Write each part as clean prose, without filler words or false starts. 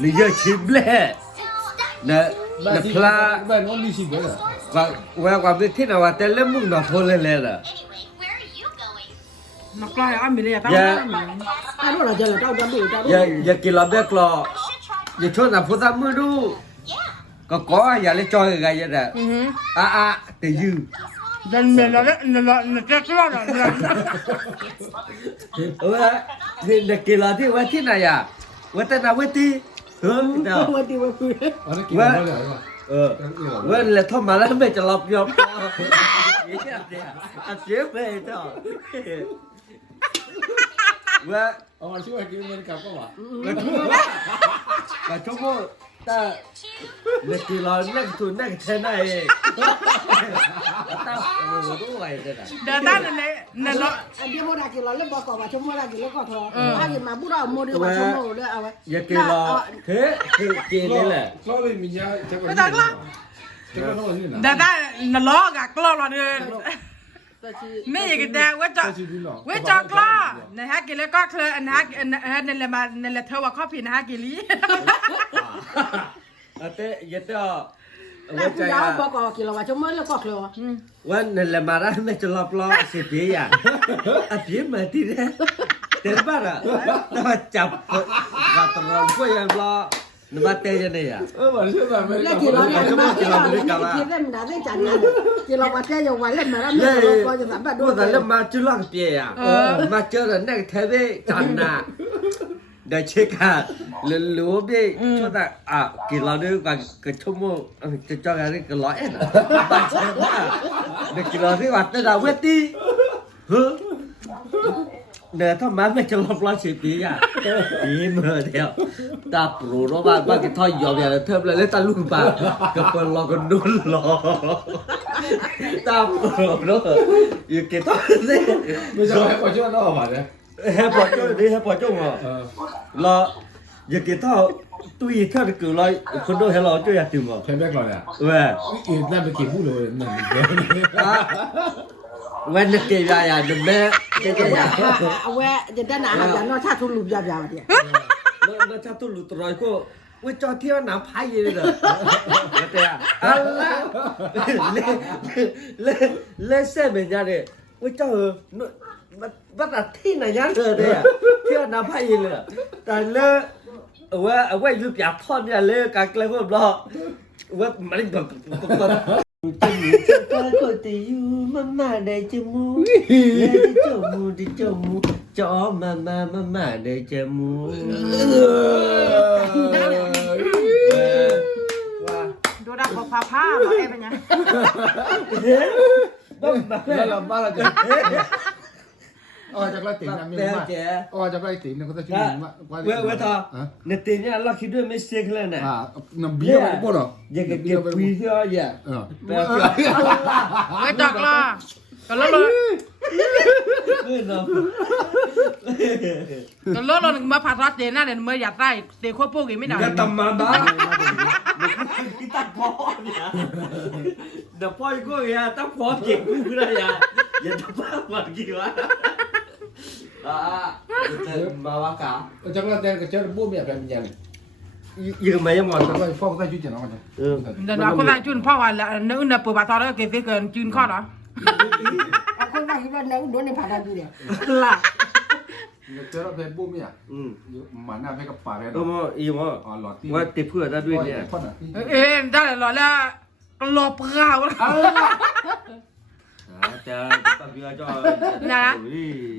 你要吃不嘞？那พลา บ้านน้องมีสิบเลย ว่าที่น่ะว่าแต่ละมึงน่ะพอเลยล่ะ นักไล่อ้ามีเลยตา ai đó là giờ là tao chuẩn bị tao อย่ากินละเบกลออย่าชวนน่ะพูดตามมือดูก็ขออย่าเลยจอยกันอย่างนั้นแต่ยืม เดินเดินแล้วเนี่ยจะกล้าหรอ นี่กินละที่ว่าที่ไหนอ่ะว่าแต่น่ะว่าที่เฮ้ยเนาะ quên đi quên อันนี้กินได้เลย ว่าเลยทำมาแล้วไม่จะหลับยอมเจ็บไปต่อว่า เอามาช่วยกินมันกับก็ว่า ก็ชั่วโมงแต่เด็กกี่ร้อยนั่งทุนนั่งเท่าไหร่ตั้งโอ้โหด้วยเลยนะ เดินได้เลยเนี่ยเรา anh đi mua ra chỉ là lên bò cỏ và chúng mua ra chỉ lấy cỏ thôi ai thì mà bút đầu mua được mà chúng mua được à vậy อย่ากี่ร้อยเฮ้ยกินนี่แหละ ก็เลยมียาจะก็จะก็ต้องนี่นะ เดินได้เนี่ยล้อกะกล้าเราเดินไม่อยากจะแดงว่าจะว่าจะกล้านะฮะกินแล้วก็เคยอันฮะนั่นแหละมานั่นแหละเธอว่าข้อผิดนะฮะกิลี่ แต่ยัดต่อ là cứ giáo bò cỏ chỉ là và chúng mới lấy cỏ rồi วันนั่นแหละมาได้ไม่จะหลับล้อสิพี่อ่ะพี่มาที่นี่เต็มบ้านอ่ะต้องจับกับตลอดก็ยังรอนึกว่าเตยเนี่ย มาเชื่อแบบไม่ là chỉ là chỉ là mình đã thấy chẳng hạn chỉ là và chơi dùng lên mà nó mới coi cho sẵn bạn ดู đua แต่เรื่องมาจุลักเปียอ่ะมาเจอแต่นั่งเทเวจันน่ะเดี๋ยวเช็คค่ะหรือว่าพี่ช่วยแต่กี่เราด้วยกันกับชั่วโมงจะจ้องอะไรกันร้อยอ่ะบ้านเช็คว่าเดี๋ยวกี่เราที่วัดแต่เราเวทีเฮ้ยเดี๋ยวถ้ามันไม่จะหลับล้อสิพี่อ่ะอีเมื่อเดียวตาปลุกว่าบ้านกี่ท่อยยอมอย่างเทิมเลยแล้วตาลูกบ้านกับเปิดรอกันนุ่นรอตาปลุกเนาะอยู่กี่ท่อยสิ ไม่ใช่ให้พอช่วยน้องมาเนี่ย ให้ปล่อยจุ้งดิให้ปล่อยจุ้งเหรอรออย่ากี่ท่อตุ้ยท่อจะเกิดอะไรคนดูให้เราช่วยอยากดื่มเหรอ ใช้แบกเราเนี่ย เว้ย อีนั่นไปกินผู้เลยนั่น เว้นเกี่ยวยาดื่มแม่เกี่ยวยา à vậy giờ đây là hàng nó thắt thu lụp vào vào đi แล้วชาตุลุตรอยก็ว่าจอเที่ยวหนาวพายเลยเหรอเตี้ยอะไรเล่เส้นเป็นยังไงว่าเจ้าบัดที่ไหนยังเลยเที่ยวหนาวพายเลยแต่เล่ว่ายุบยับท่อนเนี่ยเล่กันเลยพวกเราว่ามันแบบจะมีเจ้าก็จะอยู่มาได้จมูกได้จมูกจอมาได้จมูกว่า ดูดักบอกผ้าบอกไอ้เป็นไง แล้วเราบ้านเราจะอ๋อจากไรติ๋มนะมีมากอ๋อจากไรติ๋มเนี่ยเขาจะชื่อว่า เว้ยท่อในตีเนี่ยเราคิดด้วยไม่เสียเลยนะ น้ำเบี้ยไปหมดหรอ ยังเก็บปีเที่ยวอย่า ไม่จักล่ะกันแล้วเลยกันแล้วเรามาผ่าตัดเจน่าเนี่ยเมื่ออยากได้เตะขั้วโป๊กอีกไม่ได้ อย่าทำมาบ้าที่ตัดพอเนี่ยเดี๋ยวพ่อก็อย่าตัดพอเก่งกูนะอย่าทำบ้ามากี่วะมาว่ากา จากไรแต่ก็เจอบุ้มแบบเป็นยัง ยืมมายังหมด จากไรฟอกได้จุดเจ๋งมากเลย เดี๋ยวเราก็ได้จุนพ่อวันละนึกเนี่ยเปิดบาตอแล้วเก็บเกินจุนข้อเหรอ không phải là nếu đứa này phải làm gì đấy ล่ะ เจอเราเป็นบุ้มเนี่ยหมันน่าไปกับป่าเลย ก็มาอีว่า อ๋อหลอดที่ ว่าติดเพื่อได้ด้วยเนี่ย เอ๊ะได้หรอแล้วรอเปล่าแล้ว จะตัดเรือจอ นะ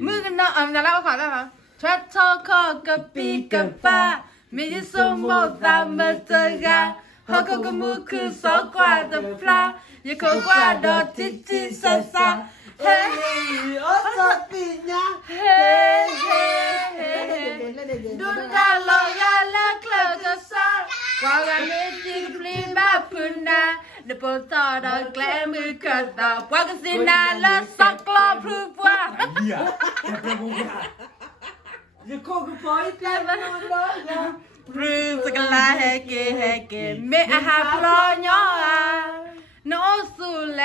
มือกันเนาะนั่นแล้วขอได้เหรอชัดโชคกับปีกับป้าไม่ได้สมบูรณ์ตามมาเจอกันเขาก็มือคือสองกว่าแต่ปลาอย่าเขากว่าดอกจิจิซาซาเฮ้โอ้สติญาเฮ้เฮ้เฮ้ดุนดาลอยาละเคลก็ซากว่ากันไม่จริงพลีมาพื้นนาเดี๋ยวพอต่อดอกแกล้มือเกิดต่อว่ากันสินาละสักกลอพรูว่า อย่าโค้งปล่อยแต่มันน้อยนะ พรูสกลาเฮเกเมอาหาพลอยอโนสุเล